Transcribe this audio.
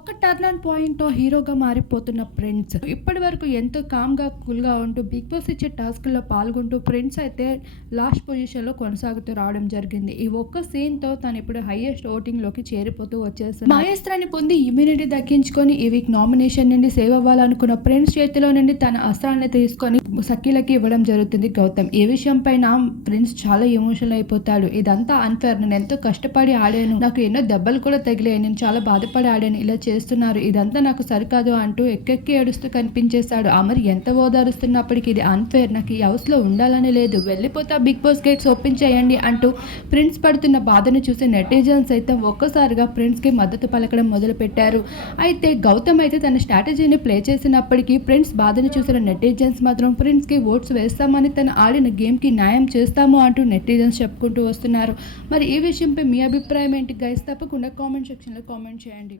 ఒక్క టర్న్ పాయింట్‌తో హీరోగా మారిపోతున్న ప్రిన్స్. ఇప్పటి వరకు ఎంతో కామ్‌గా, కూల్‌గా ఉంటూ బిగ్ బాస్ ఇచ్చే టాస్క్‌లో పాల్గొంటూ ప్రిన్స్ అయితే లాస్ట్ పొజిషన్‌లో కొనసాగుతూ రావడం జరిగింది. ఈ ఒక్క సీన్‌తో తను ఇప్పుడు హైయెస్ట్ ఓటింగ్‌లోకి చేరిపోతూ వచ్చేస్తున్నారు. మాయాస్త్రాన్ని పొంది ఇమ్యూనిటీ దక్కించుకొని ఈ వీక్ నామినేషన్ నుండి సేవ్ అవ్వాలనుకున్న ప్రిన్స్ చేతిలో నుండి తన అస్త్రాన్ని తీసుకొని సఖీలకి ఇవ్వడం జరుగుతుంది గౌతమ్. ఈ విషయం పైన ప్రిన్స్ చాలా ఎమోషనల్ అయిపోతాడు. ఇదంతా అన్‌ఫేర్. నేను ఎంతో కష్టపడి ఆడాను. నాకు ఎన్నో దెబ్బలు కూడా తగిలాయి. నేను చాలా బాధపడి ఆడాను. ఇలా చేస్తున్నారు. ఇదంతా నాకు సరికాదు అంటూ ఎక్కెక్కి ఏడుస్తూ కనిపించేశాడు. అమర్ ఎంత ఓదారుస్తున్నప్పటికీ ఇది అన్‌ఫేర్. నాకు ఈ హౌస్‌లో ఉండాలని లేదు. వెళ్ళిపోతా, బిగ్ బాస్ గేట్స్ ఓపెన్ చేయండి అంటూ ప్రిన్స్ పడుతున్న బాధను చూసి నెటిజన్స్ అయితే ఒక్కసారిగా ప్రిన్స్‌కి మద్దతు పలకడం మొదలుపెట్టారు. అయితే గౌతమ్ అయితే తన స్ట్రాటజీని ప్లే చేసినప్పటికీ ప్రిన్స్ బాధను చూసిన నెటిజన్స్ మాత్రం ప్రిన్స్‌కి ఓట్స్ వేస్తామని, తను ఆడిన గేమ్‌కి న్యాయం చేస్తాము అంటూ నెటిజన్స్ చెప్పుకుంటూ వస్తున్నారు. మరి ఈ విషయంపై మీ అభిప్రాయం ఏంటి గైస్? తప్పకుండా కామెంట్ సెక్షన్‌లో కామెంట్ చేయండి.